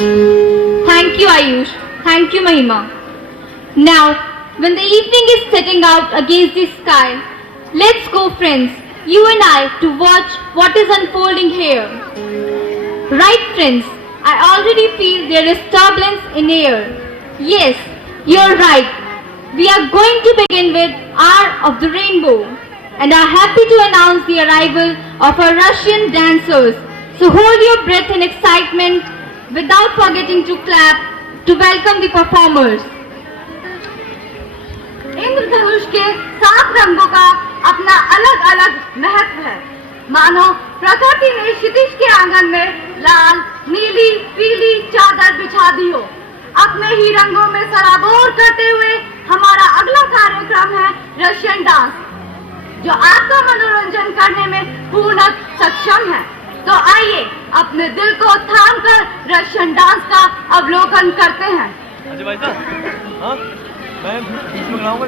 Thank you, Ayush. Thank you, Mahima. Now, when the evening is setting out against the sky, let's go, friends, you and I, to watch what is unfolding here. Right, friends, I already feel there is turbulence in air. Yes, you're right. We are going to begin with Hour of the Rainbow and are happy to announce the arrival of our Russian dancers. So hold your breath in excitement without forgetting to clap to welcome the performers. इंद्रधनुष के 7 रंगों का अपना अलग अलग महत्व है। मानो प्रकृति ने क्षितिज के आंगन में लाल, नीली, पीली चादर बिछा दी हो। अपने ही रंगों में सराबोर करते हुए हमारा अगला कार्यक्रम है रशियन डांस, जो आपका मनोरंजन करने में पूर्ण सक्षम है। तो आइए अपने दिल को थामकर रशियन डांस का अवलोकन करते हैं। अजय भाई साहब, हाँ, मैं बीच में लगाऊंगा,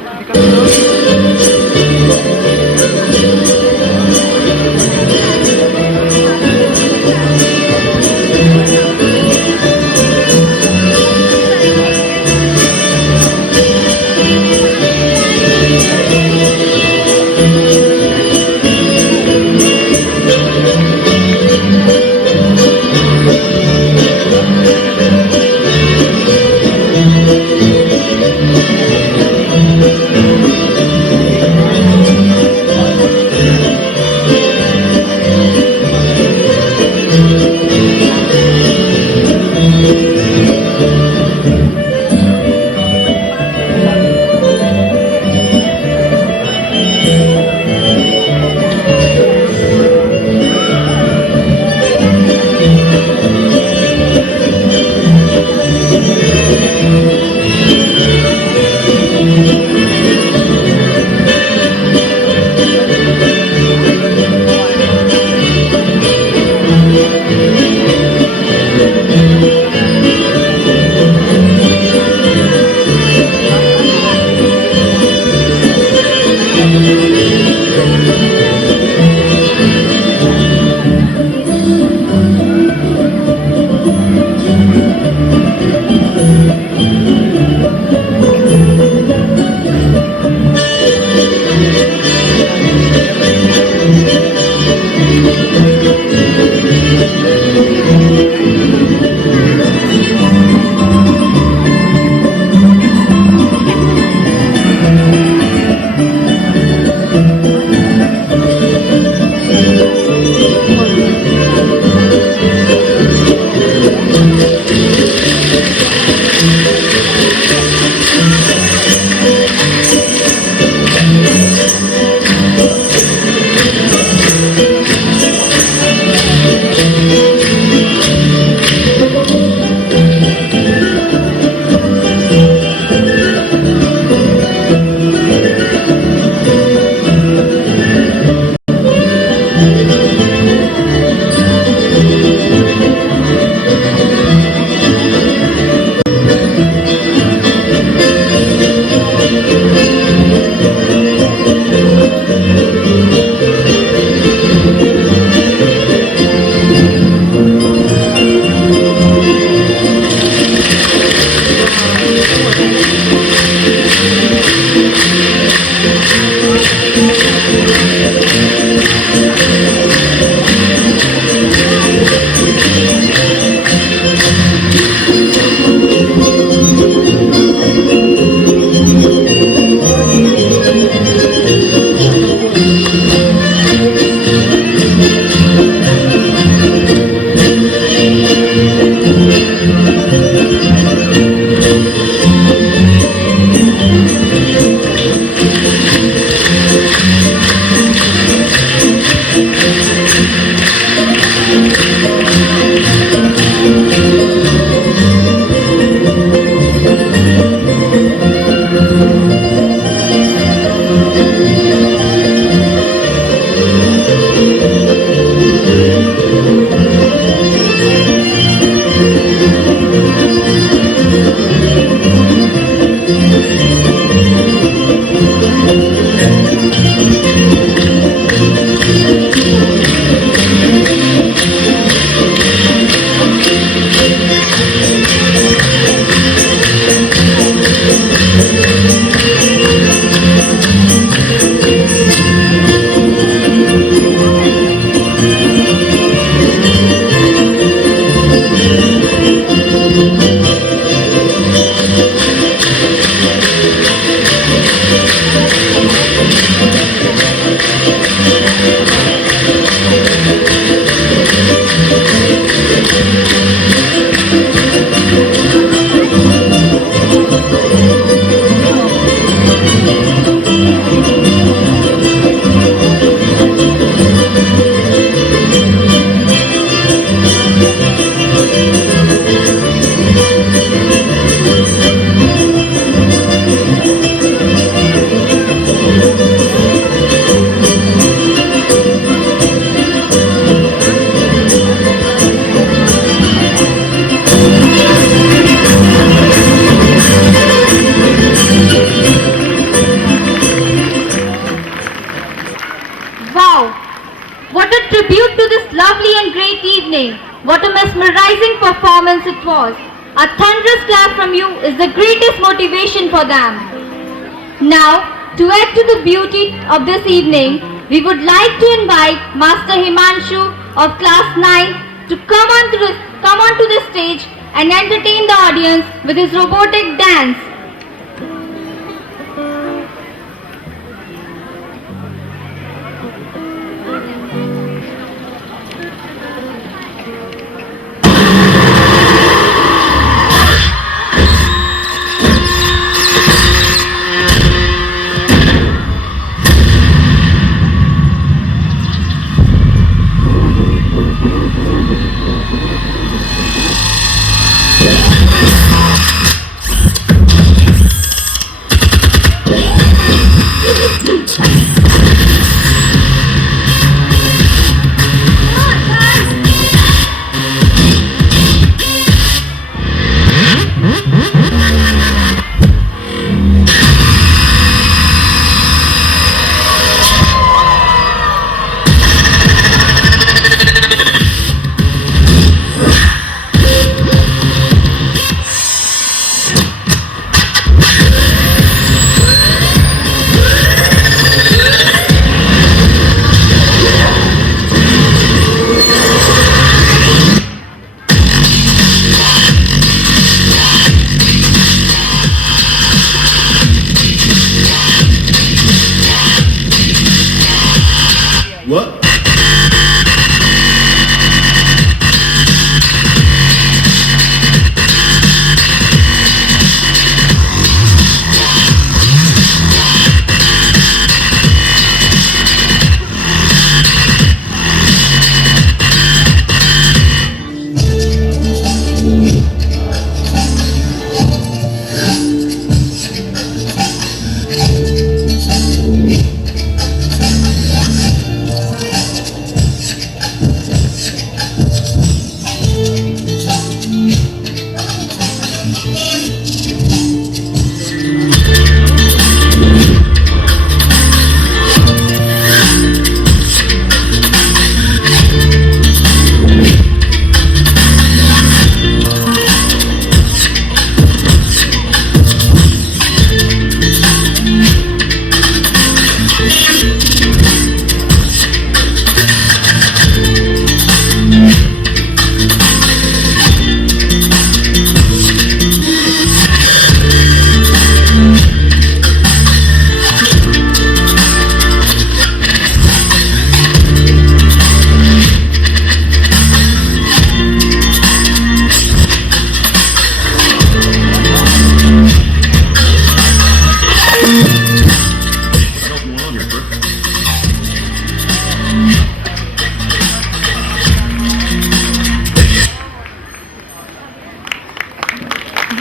evening. What a mesmerizing performance it was. A thunderous clap from you is the greatest motivation for them. Now, to add to the beauty of this evening, we would like to invite Master Himanshu of class 9 to come onto the stage and entertain the audience with his robotic dance. What?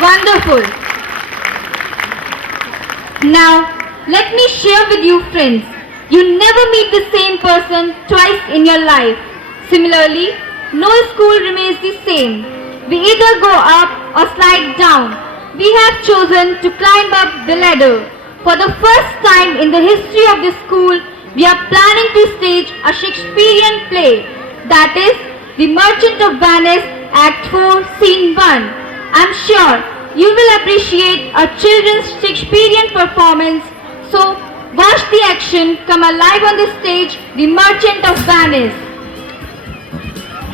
Wonderful. Now, let me share with you, friends. You never meet the same person twice in your life. Similarly, no school remains the same. We either go up or slide down. We have chosen to climb up the ladder. For the first time in the history of the school, we are planning to stage a Shakespearean play. That is, The Merchant of Venice, Act 4, Scene 1. I'm sure you will appreciate a children's Shakespearean performance. So, watch the action come alive on the stage, The Merchant of Venice.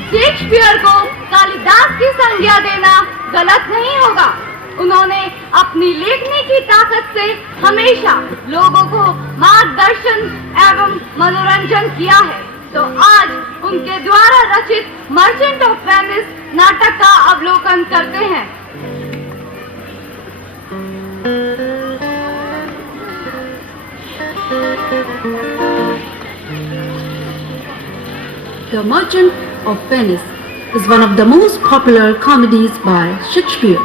Shakespeare को कालिदास की संज्ञा देना गलत नहीं होगा। उन्होंने अपनी लेखनी की ताकत से हमेशा लोगों को मार्गदर्शन एवं मनोरंजन किया है। तो आज उनके द्वारा रचित मर्चेंट ऑफ वेनिस नाटक का अवलोकन करते हैं। The Merchant of Venice is one of the most popular comedies by Shakespeare.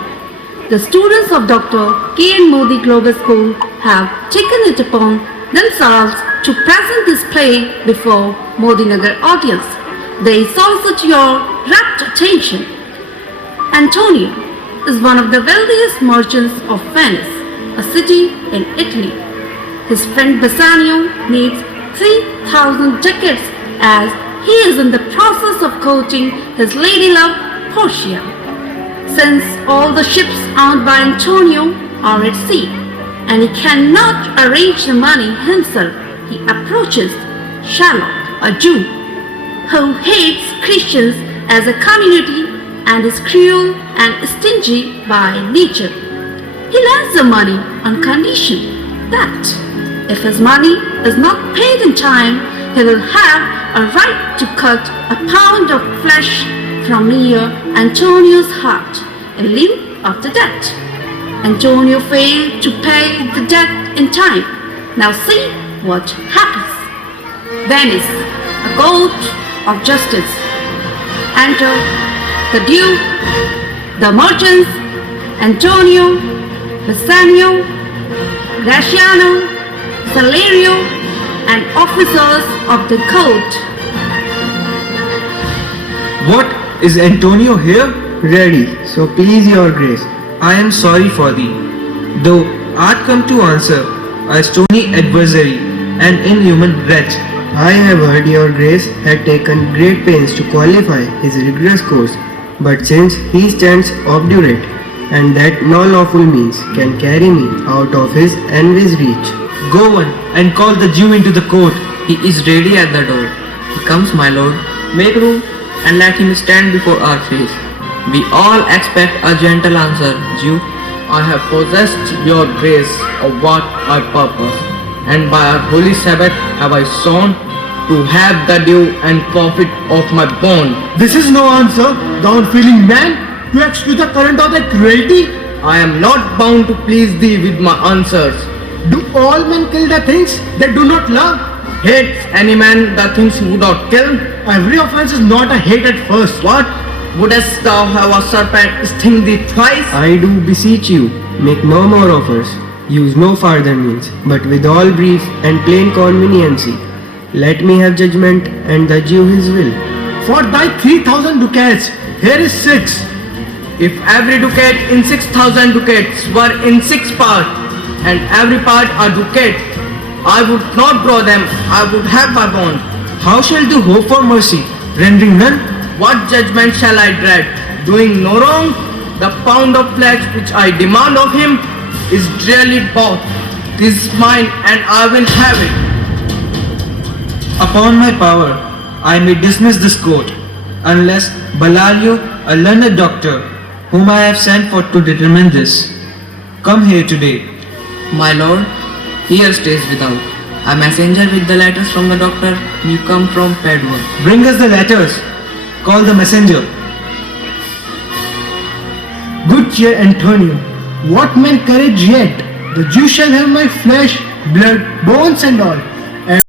The students of Dr. K. N. Modi Global School have taken it upon themselves to present this play before Modi Nagar audience. They solicit your rapt attention. Antonio is one of the wealthiest merchants of Venice, a city in Italy. His friend Bassanio needs 3,000 ducats as he is in the process of courting his lady love, Portia. Since all the ships owned by Antonio are at sea, and he cannot arrange the money himself, he approaches Charlotte, a Jew, who hates Christians as a community and is cruel and stingy by nature. He lends the money on condition that if his money is not paid in time, he will have a right to cut a pound of flesh from near Antonio's heart in lieu of the debt. Antonio failed to pay the debt in time. Now see what happens. Venice, a court of justice. Enter the Duke, the merchants, Antonio, Bassanio, Graciano, Salerio, and officers of the court. What, is Antonio here? Ready, so please your grace. I am sorry for thee, though art come to answer a stony adversary, an inhuman wretch. I have heard your grace had taken great pains to qualify his rigorous course, but since he stands obdurate, and that no lawful means can carry me out of his envy's reach. Go on and call the Jew into the court. He is ready at the door. He comes, my lord. Make room and let him stand before our face. We all expect a gentle answer, Jew. I have possessed your grace of what I purpose, and by our holy Sabbath have I sworn to have the due and profit of my bond. This is no answer, thou unfeeling man. You excuse the current of thy cruelty. I am not bound to please thee with my answers. Do all men kill the things they do not love? Hates any man the things he would not kill? Every offense is not a hate at first. What? Wouldest thou have a serpent sting thee twice? I do beseech you, make no more offers, use no farther means, but with all brief and plain conveniency, let me have judgment and the Jew his will. For thy 3,000 ducats, here is 6. If every ducat in 6,000 ducats were in 6 parts, and every part a ducat, I would not draw them, I would have my bond. How shall do hope for mercy, rendering none? What judgment shall I dread? Doing no wrong? The pound of flesh which I demand of him is dearly bought. This is mine and I will have it. Upon my power, I may dismiss this court, unless Bellario, a learned doctor, whom I have sent for to determine this, come here today. My lord, here stays without. A messenger with the letters from the doctor. You come from Padua. Bring us the letters. Call the messenger. Good cheer, Antonio. What man courage yet? The Jew shall have my flesh, blood, bones and all.